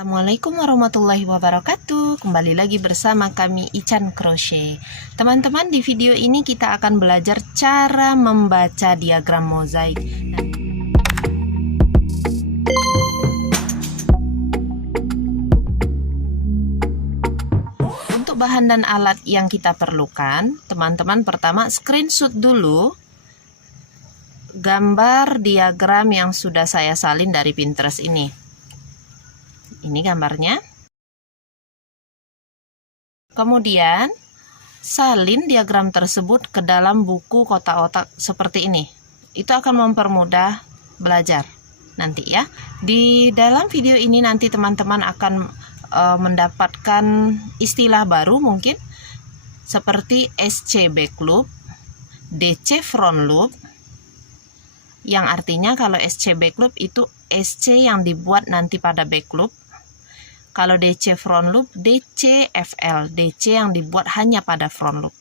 Assalamualaikum warahmatullahi wabarakatuh. Kembali lagi bersama kami Ican Crochet. Teman-teman, di video ini kita akan belajar cara membaca diagram mozaik. Untuk bahan dan alat yang kita perlukan, teman-teman pertama screenshot dulu gambar diagram yang sudah saya salin dari Pinterest ini. Ini gambarnya. Kemudian salin diagram tersebut ke dalam buku kotak-kotak seperti ini. Itu akan mempermudah belajar nanti ya. Di dalam video ini nanti teman-teman akan mendapatkan istilah baru mungkin seperti SC back loop, DC front loop. Yang artinya kalau SC back loop itu SC yang dibuat nanti pada back loop. Kalau DC front loop, DC FL, DC yang dibuat hanya pada front loop.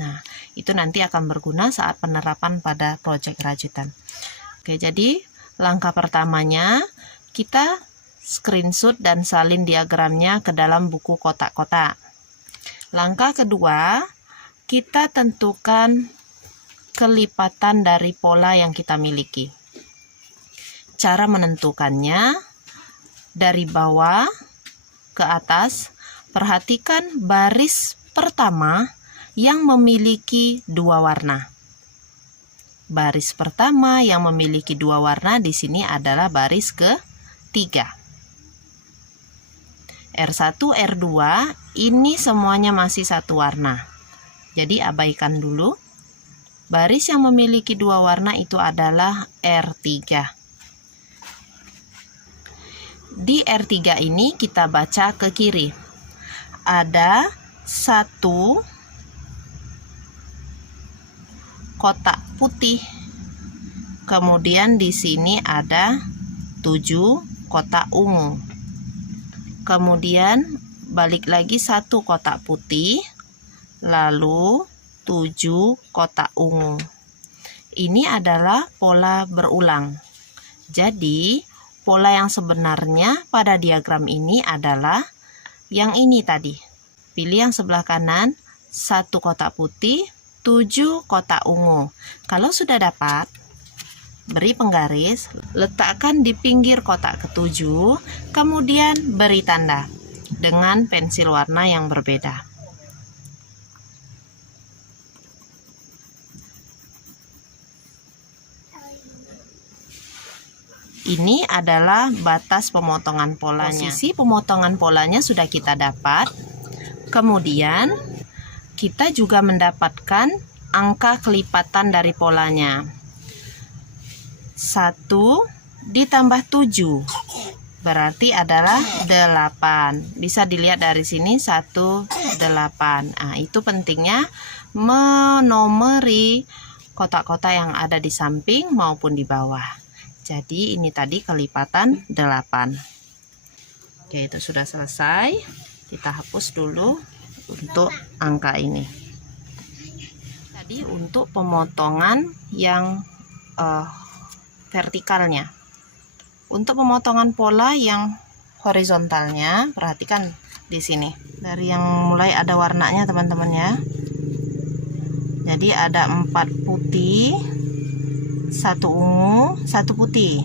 Nah, itu nanti akan berguna saat penerapan pada proyek rajutan. Oke, jadi langkah pertamanya kita screenshot dan salin diagramnya ke dalam buku kotak-kotak. Langkah kedua, kita tentukan kelipatan dari pola yang kita miliki. Cara menentukannya, dari bawah ke atas, perhatikan baris pertama yang memiliki dua warna. Baris pertama yang memiliki dua warna di sini adalah baris ketiga. R1, R2 ini semuanya masih satu warna. Jadi abaikan dulu. Baris yang memiliki dua warna itu adalah R3. Di R3 ini kita baca ke kiri. Ada satu kotak putih. Kemudian di sini ada 7 kotak ungu. Kemudian balik lagi satu kotak putih, lalu 7 kotak ungu. Ini adalah pola berulang. Jadi pola yang sebenarnya pada diagram ini adalah yang ini tadi. Pilih yang sebelah kanan, 1 kotak putih, 7 kotak ungu. Kalau sudah dapat, beri penggaris, letakkan di pinggir kotak ke-7, kemudian beri tanda dengan pensil warna yang berbeda. Ini adalah batas pemotongan polanya. Posisi pemotongan polanya sudah kita dapat. Kemudian kita juga mendapatkan angka kelipatan dari polanya. 1 ditambah 7 berarti adalah 8. Bisa dilihat dari sini 1, 8. Nah, itu pentingnya menomori kotak-kotak yang ada di samping maupun di bawah. Jadi ini tadi kelipatan 8. Oke, itu sudah selesai. Kita hapus dulu untuk angka ini. Tadi untuk pemotongan yang vertikalnya. Untuk pemotongan pola yang horizontalnya, perhatikan di sini. Dari yang mulai ada warnanya teman-teman ya. Jadi ada 4 putih, 1 ungu, 1 putih.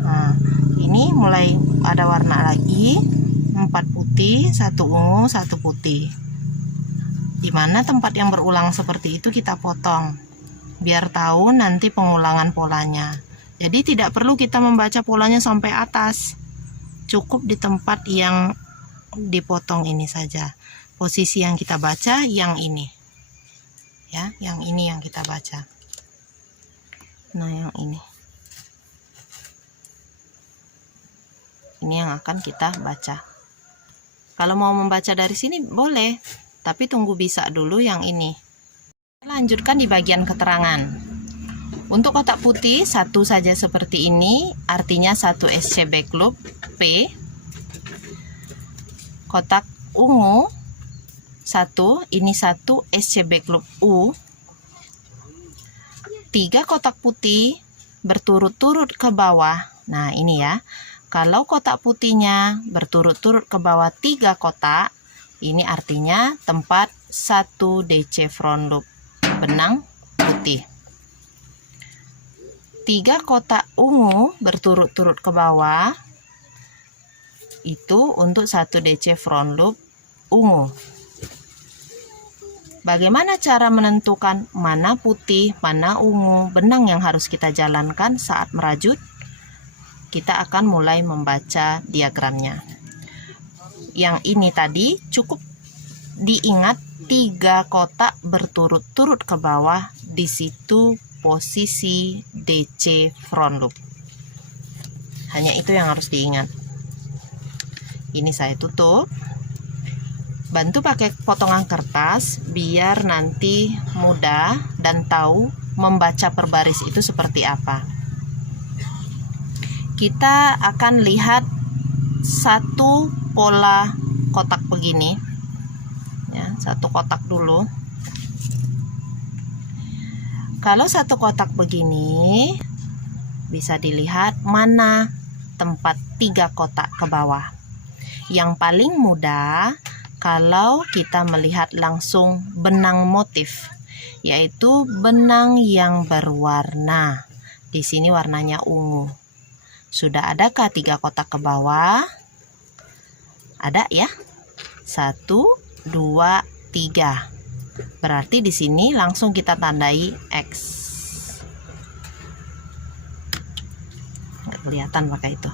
Nah, ini mulai ada warna lagi, 4 putih, 1 ungu, 1 putih. Dimana tempat yang berulang seperti itu kita potong, biar tahu nanti pengulangan polanya. Jadi tidak perlu kita membaca polanya sampai atas, cukup di tempat yang dipotong ini saja. Posisi yang kita baca yang ini, ya, yang ini yang kita baca. Nah, yang ini yang akan kita baca. Kalau mau membaca dari sini boleh, tapi tunggu bisa dulu yang ini. Lanjutkan di bagian keterangan. Untuk kotak putih 1 saja seperti ini, artinya 1 SC back loop P. Kotak ungu 1, ini 1 SC back loop U. 3 kotak putih berturut-turut ke bawah. Nah, ini ya. Kalau kotak putihnya berturut-turut ke bawah 3 kotak, ini artinya tempat 1 DC front loop benang putih. 3 kotak ungu berturut-turut ke bawah, itu untuk 1 DC front loop ungu. Bagaimana cara menentukan mana putih, mana ungu benang yang harus kita jalankan saat merajut? Kita akan mulai membaca diagramnya. Yang ini tadi cukup diingat 3 kotak berturut-turut ke bawah, di situ posisi DC front loop. Hanya itu yang harus diingat. Ini saya tutup. Bantu pakai potongan kertas biar nanti mudah dan tahu membaca per baris itu seperti apa. Kita akan lihat satu pola kotak begini ya, satu kotak dulu. Kalau satu kotak begini bisa dilihat mana tempat 3 kotak ke bawah. Yang paling mudah kalau kita melihat langsung benang motif, yaitu benang yang berwarna. Di sini warnanya ungu. Sudah adakah 3 kotak ke bawah? Ada ya? 1, 2, 3. Berarti di sini langsung kita tandai X. Nggak kelihatan pakai itu.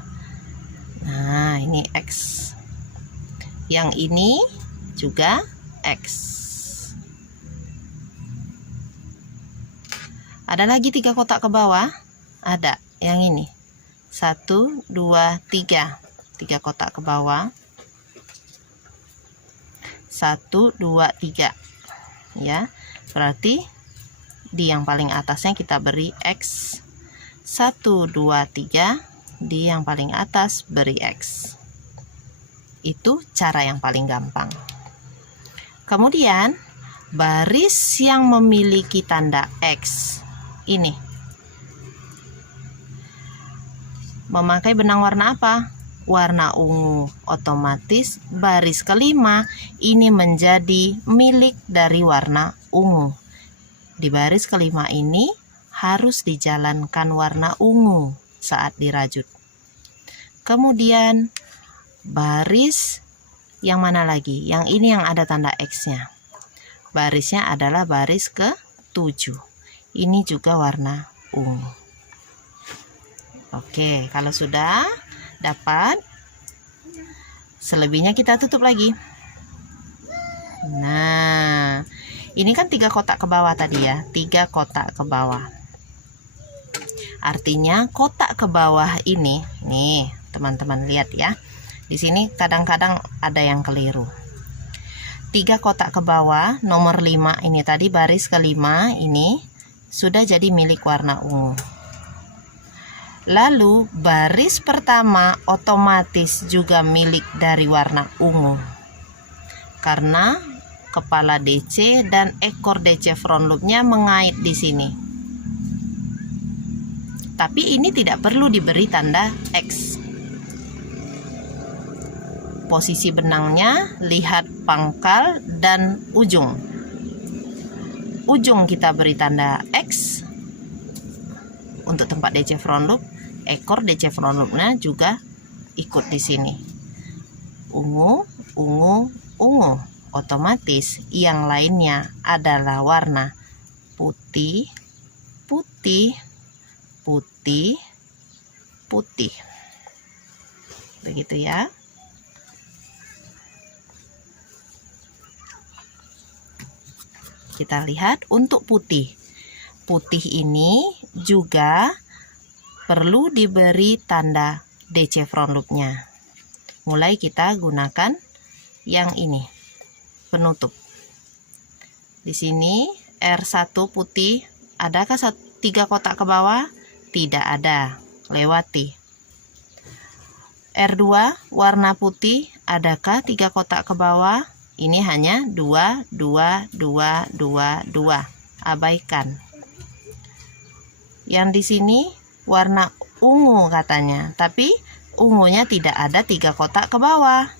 Nah, ini X. Yang ini juga X. Ada lagi 3 kotak ke bawah? Ada. Yang ini. 1, 2, 3. 3 kotak ke bawah. 1, 2, 3. Ya. Berarti di yang paling atasnya kita beri X. 1, 2, 3. Di yang paling atas beri X. Itu cara yang paling gampang. Kemudian baris yang memiliki tanda X ini memakai benang warna apa? Warna ungu. Otomatis baris kelima ini menjadi milik dari warna ungu. Di baris kelima ini harus dijalankan warna ungu saat dirajut. Kemudian baris yang mana lagi? Yang ini yang ada tanda X-nya. Barisnya adalah baris ke-7. Ini juga warna ungu. Oke, kalau sudah dapat, selebihnya kita tutup lagi. Nah, ini kan 3 kotak ke bawah tadi ya, 3 kotak ke bawah. Artinya kotak ke bawah ini, nih teman-teman lihat ya. Di sini kadang-kadang ada yang keliru. 3 kotak ke bawah, nomor 5 ini tadi baris ke-5 ini sudah jadi milik warna ungu. Lalu baris pertama otomatis juga milik dari warna ungu. Karena kepala DC dan ekor DC front loopnya mengait di sini. Tapi ini tidak perlu diberi tanda X. Posisi benangnya, lihat pangkal dan ujung. Ujung kita beri tanda X untuk tempat DC front loop. Ekor DC front loopnya juga ikut di sini. Ungu, ungu, ungu. Otomatis yang lainnya adalah warna putih, putih, putih, putih. Begitu ya. Kita lihat untuk putih. Putih ini juga perlu diberi tanda DC front loopnya. Mulai kita gunakan yang ini, penutup. Di sini R1 putih, adakah 3 kotak ke bawah? Tidak ada, lewati. R2 warna putih, adakah 3 kotak ke bawah? Ini hanya 2, 2, 2, 2, 2. Abaikan. Yang di sini warna ungu katanya, tapi ungunya tidak ada 3 kotak ke bawah.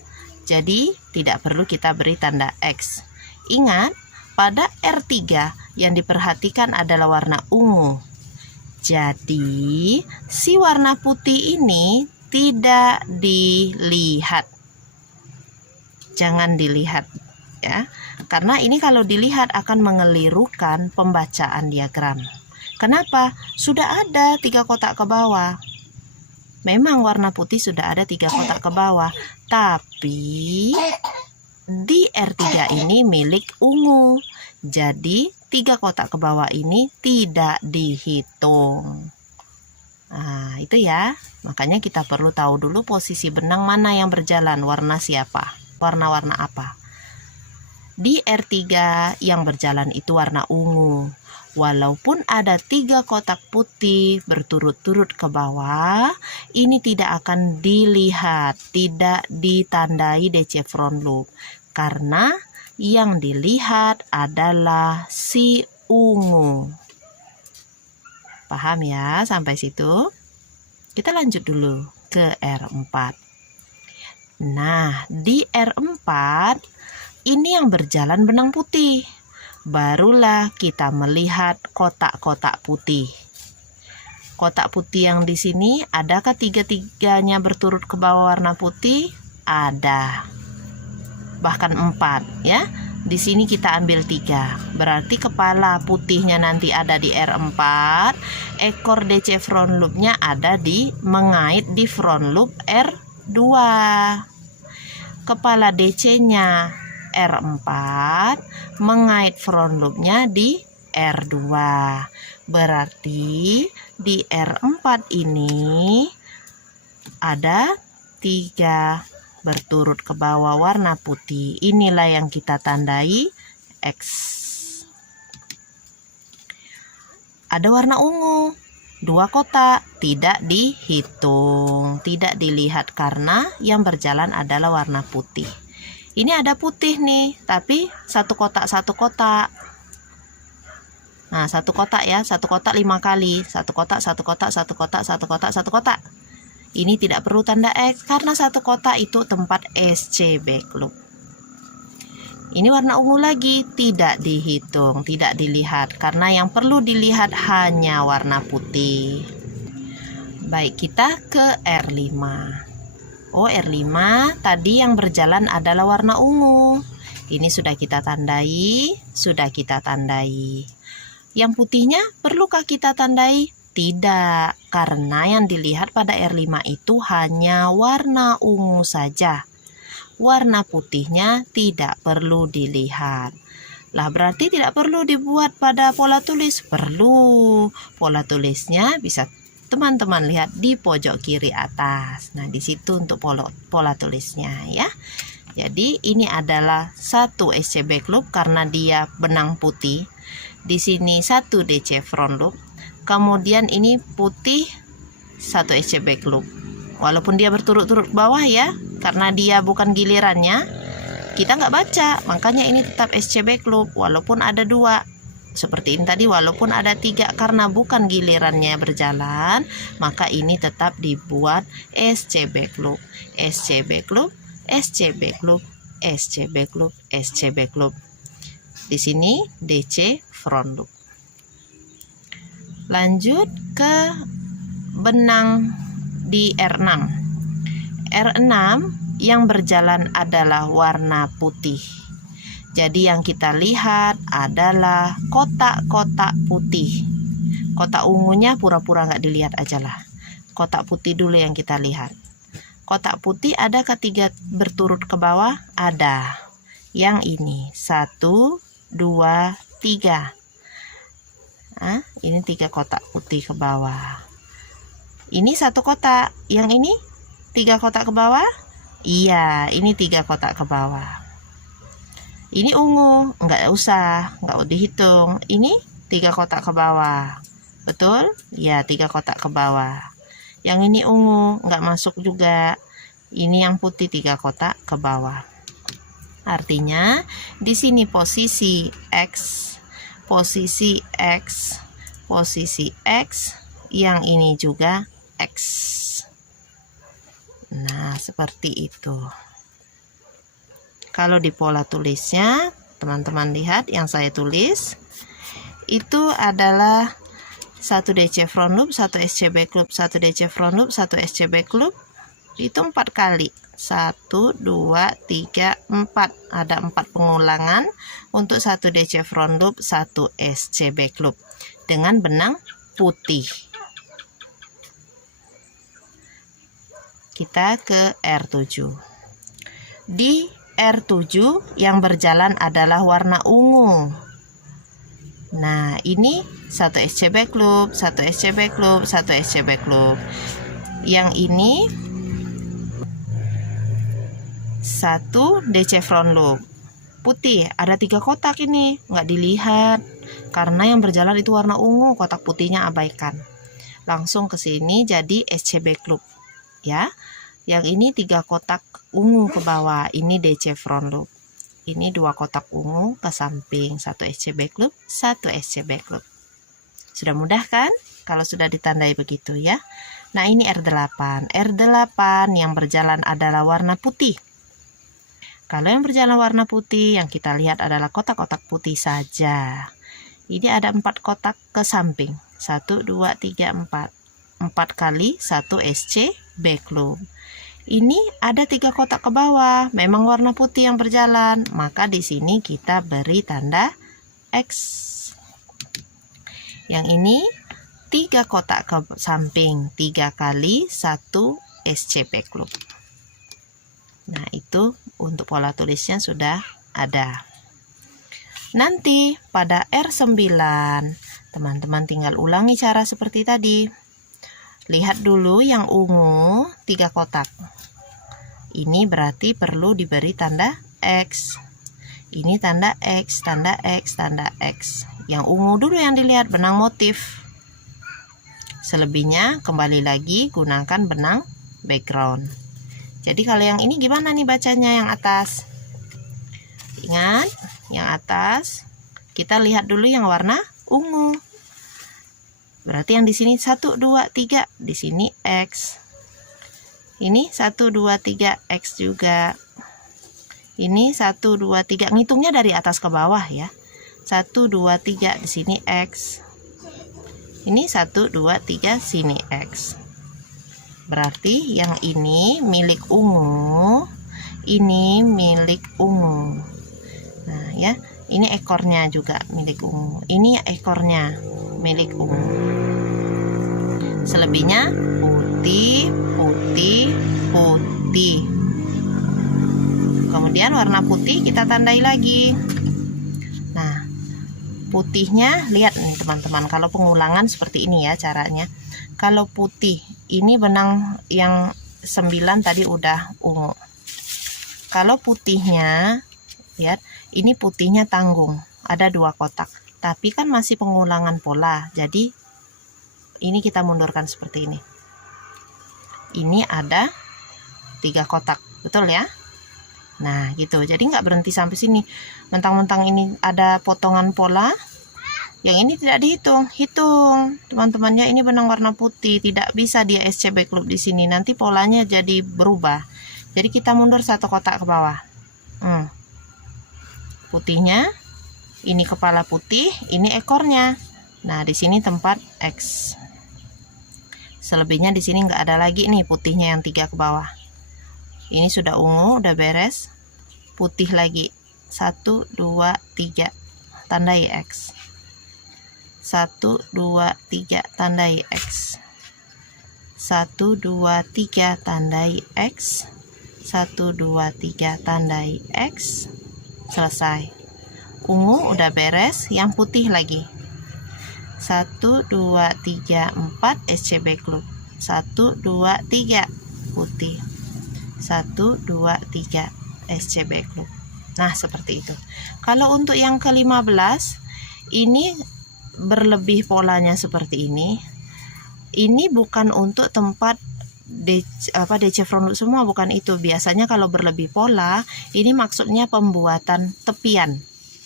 Jadi tidak perlu kita beri tanda X. Ingat, pada R3 yang diperhatikan adalah warna ungu. Jadi si warna putih ini tidak dilihat. Jangan dilihat ya. Karena ini kalau dilihat akan mengelirukan pembacaan diagram. Kenapa? Sudah ada 3 kotak ke bawah. Memang warna putih sudah ada 3 kotak ke bawah, tapi di R3 ini milik ungu. Jadi 3 kotak ke bawah ini tidak dihitung. Nah, itu ya. Makanya kita perlu tahu dulu posisi benang mana yang berjalan, warna siapa, warna-warna apa. Di R3 yang berjalan itu warna ungu. Walaupun ada 3 kotak putih berturut-turut ke bawah, ini tidak akan dilihat, tidak ditandai DC front loop. Karena yang dilihat adalah si ungu. Paham ya sampai situ? Kita lanjut dulu ke R4. Nah, di R4 ini yang berjalan benang putih. Barulah kita melihat kotak-kotak putih. Kotak putih yang di sini, adakah 3-tiganya berturut ke bawah warna putih? Ada. Bahkan 4 ya. Di sini kita ambil 3. Berarti kepala putihnya nanti ada di R4, ekor DC front loopnya ada di mengait di front loop R2. Kepala DC-nya R4 mengait front loopnya di R2. Berarti di R4 ini ada 3 berturut ke bawah warna putih. Inilah yang kita tandai X. Ada warna ungu, 2 kotak, tidak dihitung, tidak dilihat karena yang berjalan adalah warna putih. Ini ada putih nih, tapi 1 kotak 1 kotak. Nah, 1 kotak ya, 1 kotak 5 kali, 1 kotak 1 kotak 1 kotak 1 kotak 1 kotak. Ini tidak perlu tanda X karena 1 kotak itu tempat SC backloop. Ini warna ungu lagi, tidak dihitung, tidak dilihat karena yang perlu dilihat hanya warna putih. Baik, kita ke R5. Oh, R5 tadi yang berjalan adalah warna ungu. Ini sudah kita tandai, sudah kita tandai. Yang putihnya perlukah kita tandai? Tidak, karena yang dilihat pada R5 itu hanya warna ungu saja. Warna putihnya tidak perlu dilihat. Lah berarti tidak perlu dibuat pada pola tulis? Perlu. Pola tulisnya bisa teman-teman lihat di pojok kiri atas. Nah, di situ untuk pola tulisnya ya. Jadi ini adalah 1 SC back loop karena dia benang putih. Di sini 1 DC front loop. Kemudian ini putih 1 SC back loop. Walaupun dia berturut-turut ke bawah ya, karena dia bukan gilirannya, kita nggak baca. Makanya ini tetap SC back loop walaupun ada 2. Seperti ini tadi, walaupun ada 3 karena bukan gilirannya berjalan, maka ini tetap dibuat SC back loop, SC back loop, SC back loop, SC back loop, SC back loop. Di sini DC front loop. Lanjut ke benang di R6. R6 yang berjalan adalah warna putih. Jadi yang kita lihat adalah kotak-kotak putih. Kotak ungunya pura-pura nggak dilihat aja lah. Kotak putih dulu yang kita lihat. Kotak putih ada ketiga berturut ke bawah? Ada. Yang ini 1, 2, 3. Nah, ini 3 kotak putih ke bawah. Ini 1 kotak. Yang ini 3 kotak ke bawah? Iya, ini 3 kotak ke bawah. Ini ungu, nggak usah, nggak dihitung. Ini 3 kotak ke bawah. Betul? Ya, 3 kotak ke bawah. Yang ini ungu, nggak masuk juga. Ini yang putih 3 kotak ke bawah. Artinya, di sini posisi X, posisi X, posisi X, yang ini juga X. Nah, seperti itu. Kalau di pola tulisnya, teman-teman lihat yang saya tulis, itu adalah 1 DC front loop, 1 SC back loop, 1 DC front loop, 1 SC back loop. Itu 4 kali. 1, 2, 3, 4. Ada 4 pengulangan untuk 1 DC front loop, 1 SC back loop dengan benang putih. Kita ke R7. Di R7 yang berjalan adalah warna ungu. Nah, ini 1 SC back loop, 1 SC back loop, 1 SC back loop. Yang ini 1 DC front loop. Putih, ada 3 kotak ini, nggak dilihat. Karena yang berjalan itu warna ungu, kotak putihnya abaikan. Langsung ke sini jadi SC back loop. Ya, yang ini 3 kotak ungu ke bawah, ini DC front loop. Ini 2 kotak ungu ke samping, 1 SC back loop, 1 SC back loop. Sudah mudah kan? Kalau sudah ditandai begitu ya. Nah, ini R8. R8 yang berjalan adalah warna putih. Kalau yang berjalan warna putih, yang kita lihat adalah kotak-kotak putih saja. Ini ada 4 kotak ke samping. 1, 2, 3, 4. 4 kali 1 SC back loop. Ini ada 3 kotak ke bawah, memang warna putih yang berjalan, maka di sini kita beri tanda X. Yang ini 3 kotak ke samping, 3 kali 1 SC back loop. Nah, itu untuk pola tulisnya sudah ada. Nanti pada R9, teman-teman tinggal ulangi cara seperti tadi. Lihat dulu yang ungu 3 kotak. Ini berarti perlu diberi tanda X. Ini tanda X, tanda X, tanda X. Yang ungu dulu yang dilihat, benang motif. Selebihnya kembali lagi gunakan benang background. Jadi kalau yang ini gimana nih bacanya yang atas? Ingat, yang atas kita lihat dulu yang warna ungu. Berarti yang di sini 1, 2, 3, di sini X. Ini 1, 2, 3 X juga. Ini 1, 2, 3, ngitungnya dari atas ke bawah ya. 1, 2, 3 di sini X. Ini 1, 2, 3 sini X. Berarti yang ini milik ungu, ini milik ungu. Nah, ya. Ini ekornya juga milik ungu. Ini ekornya milik ungu. Selebihnya putih, putih, putih. Kemudian warna putih kita tandai lagi. Nah, putihnya lihat nih teman-teman. Kalau pengulangan seperti ini ya caranya. Kalau putih, ini benang yang 9 tadi udah ungu. Kalau putihnya, lihat, ini putihnya tanggung, ada 2 kotak. Tapi kan masih pengulangan pola, jadi ini kita mundurkan seperti ini. Ini ada 3 kotak, betul ya? Nah, gitu. Jadi nggak berhenti sampai sini. Mentang-mentang ini ada potongan pola, yang ini tidak dihitung. Hitung, teman-temannya, ini benang warna putih, tidak bisa dia SC back loop di sini. Nanti polanya jadi berubah. Jadi kita mundur 1 kotak ke bawah. Putihnya, ini kepala putih, ini ekornya. Nah, di sini tempat X. Selebihnya di sini nggak ada lagi nih putihnya yang 3 ke bawah. Ini sudah ungu, udah beres. Putih lagi. 1, 2, 3. Tandai X. 1, 2, 3. Tandai X. 1, 2, 3. Tandai X. 1, 2, 3. Tandai X. Selesai. Ungu udah beres, yang putih lagi. 1, 2, 3, 4 SC back loop. 1, 2, 3 putih. 1, 2, 3 SC back loop. Nah, seperti itu. Kalau untuk yang ke-15, ini berlebih polanya seperti ini. Ini bukan untuk tempat DC front loop semua, bukan itu. Biasanya kalau berlebih pola, ini maksudnya pembuatan tepian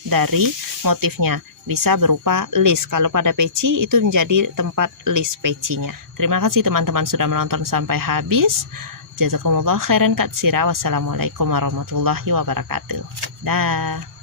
dari motifnya, bisa berupa list. Kalau pada peci itu menjadi tempat list pecinya. Terima kasih teman-teman sudah menonton sampai habis. Jazakumullah khairan katsira. Wassalamualaikum warahmatullahi wabarakatuh. Dah.